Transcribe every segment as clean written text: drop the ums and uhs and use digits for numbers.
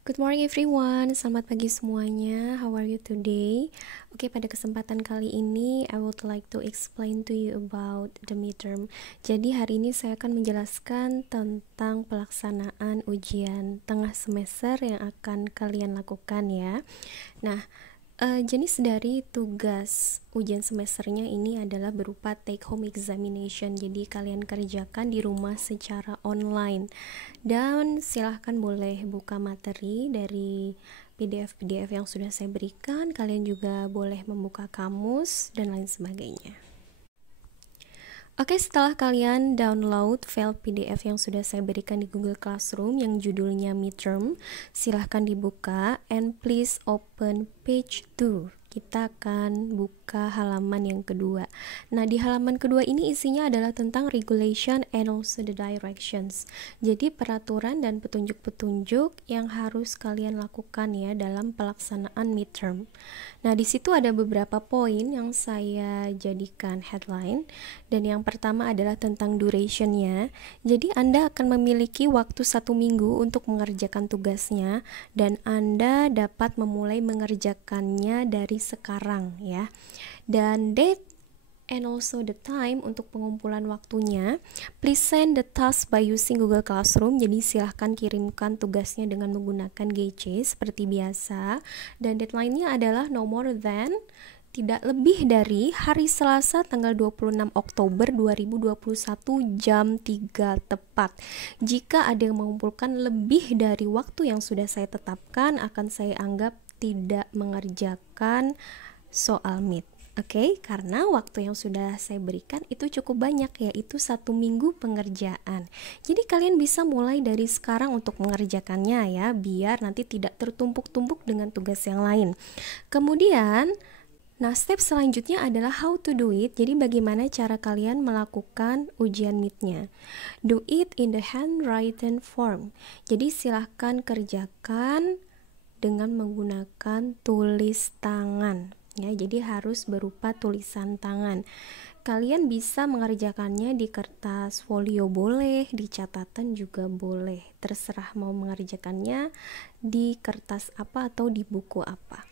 Good morning everyone, selamat pagi semuanya. How are you today? Oke, pada kesempatan kali ini I would like to explain to you about the midterm. Jadi hari ini saya akan menjelaskan tentang pelaksanaan ujian tengah semester yang akan kalian lakukan ya. Nah, jenis dari tugas ujian semesternya ini adalah berupa take home examination. Jadi kalian kerjakan di rumah secara online. Dan silahkan boleh buka materi dari PDF yang sudah saya berikan. Kalian juga boleh membuka kamus dan lain sebagainya. Oke, setelah kalian download file PDF yang sudah saya berikan di Google Classroom yang judulnya midterm, silahkan dibuka and please open page 2. Kita akan buka halaman yang kedua. Nah, di halaman kedua ini isinya adalah tentang regulation and also the directions. Jadi peraturan dan petunjuk-petunjuk yang harus kalian lakukan ya dalam pelaksanaan midterm. Nah, di situ ada beberapa poin yang saya jadikan headline. Dan yang pertama adalah tentang durationnya. Jadi Anda akan memiliki waktu 1 minggu untuk mengerjakan tugasnya, dan Anda dapat memulai mengerjakannya dari sekarang ya. Dan date and also the time untuk pengumpulan waktunya. Please send the task by using Google Classroom. Jadi silahkan kirimkan tugasnya dengan menggunakan GC seperti biasa. Dan deadline-nya adalah no more than, tidak lebih dari hari Selasa tanggal 26 Oktober 2021 jam 3 tepat. Jika ada yang mengumpulkan lebih dari waktu yang sudah saya tetapkan, akan saya anggap tidak mengerjakan soal MIT. Oke, karena waktu yang sudah saya berikan itu cukup banyak, yaitu 1 minggu pengerjaan. Jadi kalian bisa mulai dari sekarang untuk mengerjakannya ya, biar nanti tidak tertumpuk-tumpuk dengan tugas yang lain. Kemudian, nah, step selanjutnya adalah how to do it. Jadi bagaimana cara kalian melakukan ujian MIT-nya. Do it in the handwritten form. Jadi silahkan kerjakan dengan menggunakan tulis tangan. Ya, jadi harus berupa tulisan tangan. Kalian bisa mengerjakannya di kertas folio boleh, di catatan juga boleh. Terserah mau mengerjakannya di kertas apa atau di buku apa.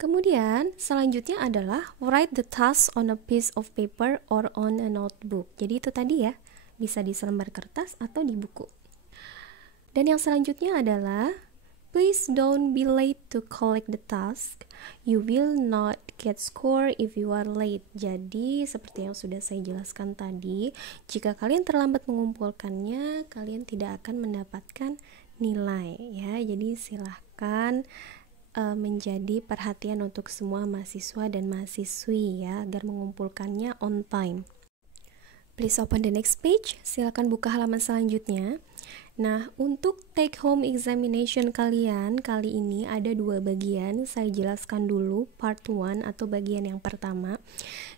Kemudian selanjutnya adalah write the task on a piece of paper or on a notebook. Jadi itu tadi ya, bisa di selembar kertas atau di buku. Dan yang selanjutnya adalah please don't be late to collect the task. You will not get score if you are late. Jadi seperti yang sudah saya jelaskan tadi, jika kalian terlambat mengumpulkannya, kalian tidak akan mendapatkan nilai ya. Jadi silahkan menjadi perhatian untuk semua mahasiswa dan mahasiswi ya, agar mengumpulkannya on time. Please open the next page. Silakan buka halaman selanjutnya. Nah, untuk take home examination kalian kali ini ada 2 bagian. Saya jelaskan dulu part 1 atau bagian yang pertama.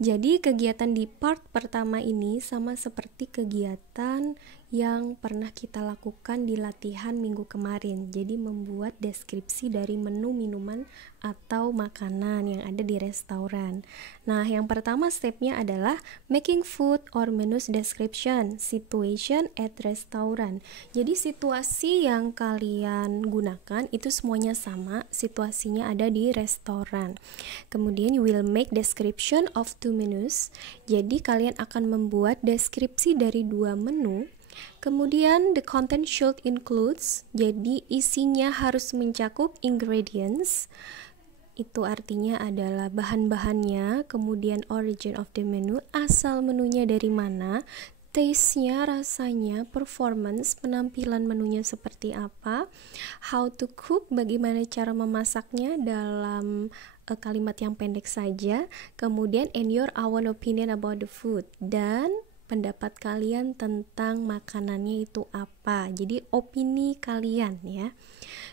Jadi kegiatan di part pertama ini sama seperti kegiatan yang pernah kita lakukan di latihan minggu kemarin. Jadi membuat deskripsi dari menu minuman atau makanan yang ada di restoran. Nah, yang pertama stepnya adalah making food or menus description, situation at restaurant. Jadi situasi yang kalian gunakan itu semuanya sama, situasinya ada di restoran. Kemudian you will make description of 2 menus. Jadi kalian akan membuat deskripsi dari 2 menu. Kemudian the content should includes, jadi isinya harus mencakup ingredients. Itu artinya adalah bahan-bahannya, kemudian origin of the menu, asal menunya dari mana, taste-nya, rasanya, performance, penampilan menunya seperti apa, how to cook, bagaimana cara memasaknya dalam kalimat yang pendek saja, kemudian and your own opinion about the food, dan pendapat kalian tentang makanannya itu apa. Jadi opini kalian ya.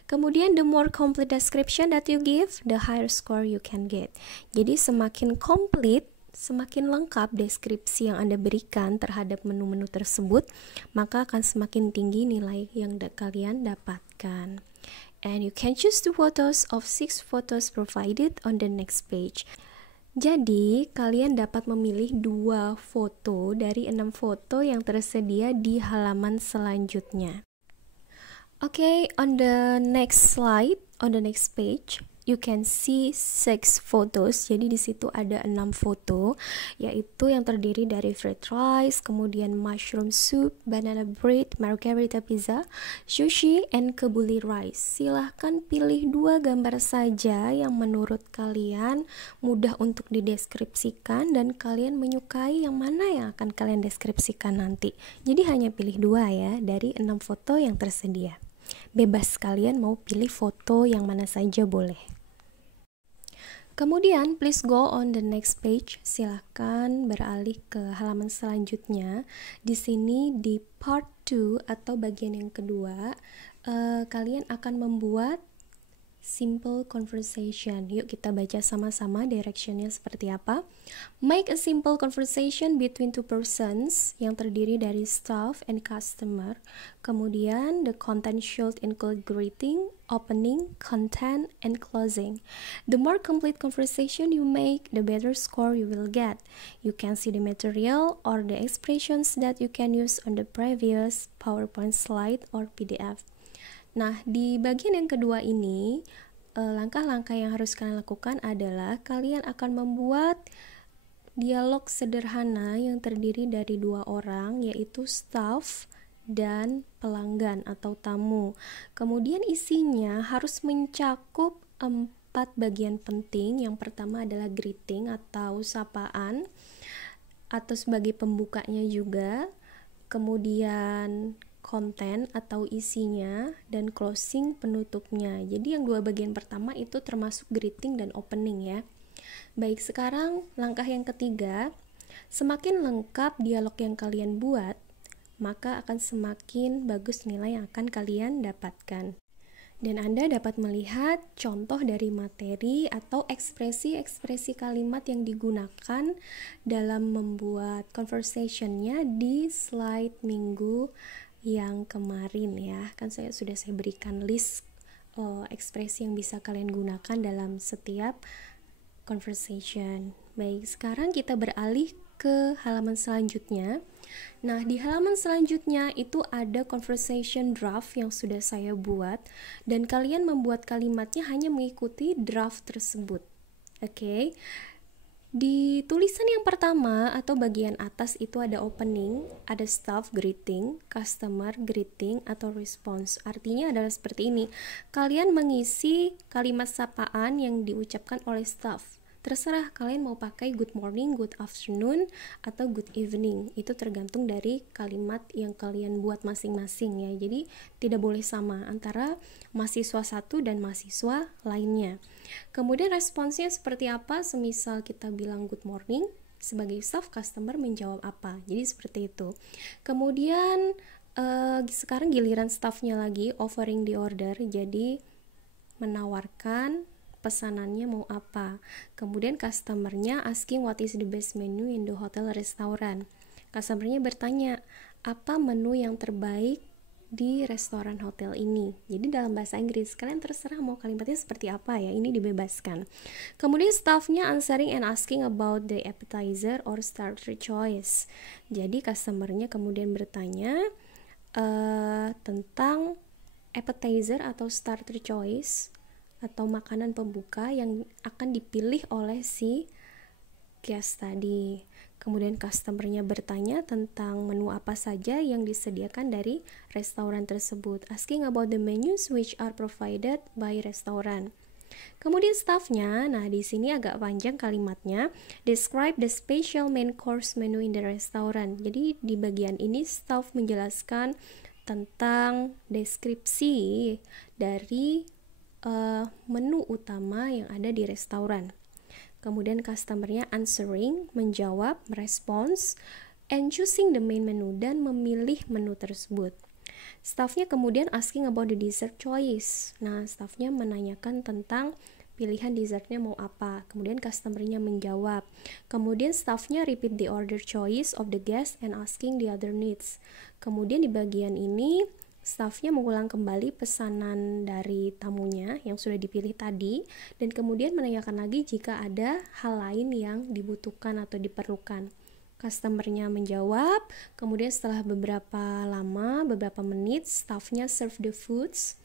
Kemudian the more complete description that you give, the higher score you can get. Jadi semakin komplit, semakin lengkap deskripsi yang Anda berikan terhadap menu-menu tersebut, maka akan semakin tinggi nilai yang kalian dapatkan. And you can choose 2 photos of 6 photos provided on the next page. Jadi, kalian dapat memilih 2 foto dari 6 foto yang tersedia di halaman selanjutnya. Okay, on the next slide, on the next page, you can see 6 photos. Jadi di situ ada 6 foto, yaitu yang terdiri dari fried rice, kemudian mushroom soup, banana bread, margherita pizza, sushi, and kebuli rice. Silahkan pilih 2 gambar saja yang menurut kalian mudah untuk dideskripsikan dan kalian menyukai yang mana yang akan kalian deskripsikan nanti. Jadi hanya pilih 2 ya dari 6 foto yang tersedia. Bebas kalian mau pilih foto yang mana saja boleh. Kemudian please go on the next page. Silahkan beralih ke halaman selanjutnya. Di sini di part 2 atau bagian yang kedua, kalian akan membuat simple conversation. Yuk kita baca sama-sama directionnya seperti apa. Make a simple conversation between two persons yang terdiri dari staff and customer. Kemudian the content should include greeting, opening, content, and closing. The more complete conversation you make, the better score you will get. You can see the material or the expressions that you can use on the previous PowerPoint slide or PDF. Nah, di bagian yang kedua ini, langkah-langkah yang harus kalian lakukan adalah kalian akan membuat dialog sederhana yang terdiri dari 2 orang, yaitu staff dan pelanggan atau tamu. Kemudian isinya harus mencakup 4 bagian penting. Yang pertama adalah greeting atau sapaan, atau sebagai pembukanya juga. Kemudian konten atau isinya, dan closing penutupnya. Jadi yang 2 bagian pertama itu termasuk greeting dan opening ya. Baik, sekarang langkah yang ketiga, semakin lengkap dialog yang kalian buat, maka akan semakin bagus nilai yang akan kalian dapatkan. Dan Anda dapat melihat contoh dari materi atau ekspresi-ekspresi kalimat yang digunakan dalam membuat conversation-nya di slide minggu yang kemarin ya. Kan saya berikan list ekspresi yang bisa kalian gunakan dalam setiap conversation. Baik, sekarang kita beralih ke halaman selanjutnya. Nah, di halaman selanjutnya itu ada conversation draft yang sudah saya buat, dan kalian membuat kalimatnya hanya mengikuti draft tersebut. Oke. Di tulisan yang pertama atau bagian atas itu ada opening, ada staff greeting, customer greeting, atau response. Artinya adalah seperti ini. Kalian mengisi kalimat sapaan yang diucapkan oleh staff. Terserah kalian mau pakai good morning, good afternoon, atau good evening. Itu tergantung dari kalimat yang kalian buat masing-masing ya. Jadi tidak boleh sama antara mahasiswa satu dan mahasiswa lainnya. Kemudian responsnya seperti apa? Semisal kita bilang good morning, sebagai staff, customer menjawab apa. Jadi seperti itu. Kemudian sekarang giliran staffnya lagi offering the order. Jadi menawarkan pesanannya mau apa. Kemudian customernya asking what is the best menu in the hotel restaurant. Customernya bertanya, apa menu yang terbaik di restoran hotel ini. Jadi dalam bahasa Inggris, kalian terserah mau kalimatnya seperti apa ya, ini dibebaskan. Kemudian staffnya answering and asking about the appetizer or starter choice. Jadi customernya kemudian bertanya tentang appetizer atau starter choice, atau makanan pembuka yang akan dipilih oleh si guest tadi. Kemudian customernya bertanya tentang menu apa saja yang disediakan dari restoran tersebut, asking about the menus which are provided by restaurant. Kemudian staffnya, nah di sini agak panjang kalimatnya, describe the special main course menu in the restaurant. Jadi di bagian ini staff menjelaskan tentang deskripsi dari menu utama yang ada di restoran. Kemudian customernya answering, menjawab, merespons, and choosing the main menu, dan memilih menu tersebut. Staffnya kemudian asking about the dessert choice. Nah, staffnya menanyakan tentang pilihan dessertnya mau apa. Kemudian customernya menjawab. Kemudian staffnya repeat the order choice of the guest and asking the other needs. Kemudian di bagian ini staffnya mengulang kembali pesanan dari tamunya yang sudah dipilih tadi, dan kemudian menanyakan lagi jika ada hal lain yang dibutuhkan atau diperlukan. customernya menjawab, kemudian setelah beberapa menit, staffnya serve the foods,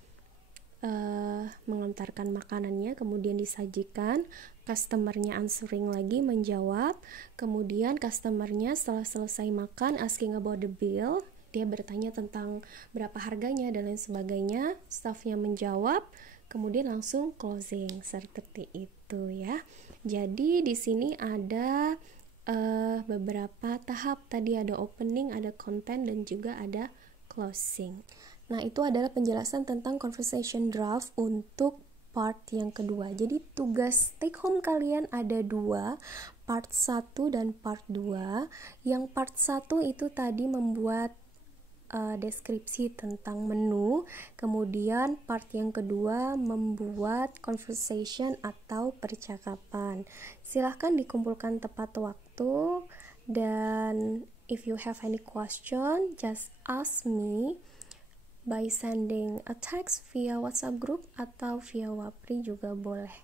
mengantarkan makanannya, kemudian disajikan, customernya answering lagi, menjawab, kemudian customernya setelah selesai makan asking about the bill, dia bertanya tentang berapa harganya dan lain sebagainya, staffnya menjawab, kemudian langsung closing, seperti itu ya. Jadi di sini ada beberapa tahap, tadi ada opening, ada content, dan juga ada closing. Nah, itu adalah penjelasan tentang conversation draft untuk part yang kedua. Jadi tugas take home kalian ada dua, part 1 dan part 2. Yang part 1 itu tadi membuat deskripsi tentang menu, kemudian part yang kedua membuat conversation atau percakapan. Silahkan dikumpulkan tepat waktu, dan if you have any question, just ask me by sending a text via WhatsApp group atau via Wapri juga boleh.